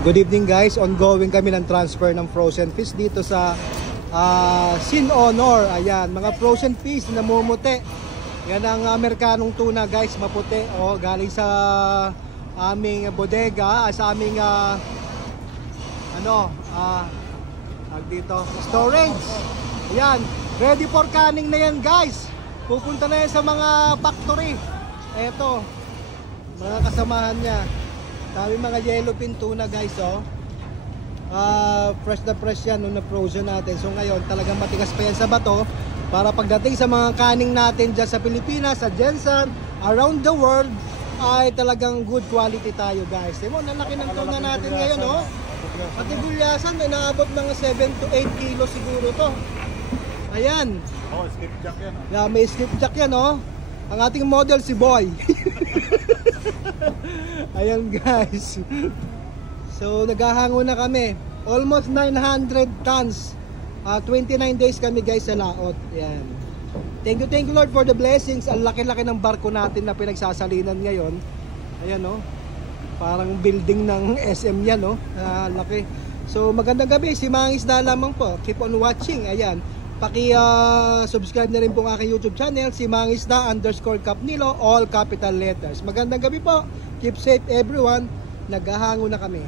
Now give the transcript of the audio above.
Good evening guys, ongoing kami ng transfer ng frozen fish dito sa Sin Honor. Ayan, mga frozen fish na namumuti. Yan ang Amerikanong tuna guys, maputi. Oh, galing sa aming bodega, sa aming dito, storage. Ayan, ready for canning na yan guys. Pupunta na yan sa mga factory. Eto, mga kasamahan niya. Dami mga yellowfin tuna guys, oh. Fresh na fresh yan nung na-frozen natin. So ngayon talagang matigas pa yan sa bato para pagdating sa mga canning natin dyan sa Pilipinas, sa Jensen, around the world, ay talagang good quality tayo guys. Diba, nalaki ng tuna natin ngayon, oh. Pati gulyasan, may naabot mga 7 to 8 kilo siguro to. Ayan. Oh, skipjack yan. Yeah, may skipjack yan, oh. Ang ating model si Boy. Ayan guys. So naghahango na kami. Almost 900 tons. 29 days kami guys sa laot. Ayan. Thank you Lord for the blessings. Ang laki-laki ng barko natin na pinagsasalinan ngayon. Ayan, oh. Parang building ng SM yan, oh. Laki. So magandang gabi. Si Mangisda lamang po. Keep on watching. Ayan. Paki-subscribe na rin po ang aking YouTube channel, si Mangisda_Capnilo, all capital letters. Magandang gabi po. Keep safe everyone. Naghahango na kami.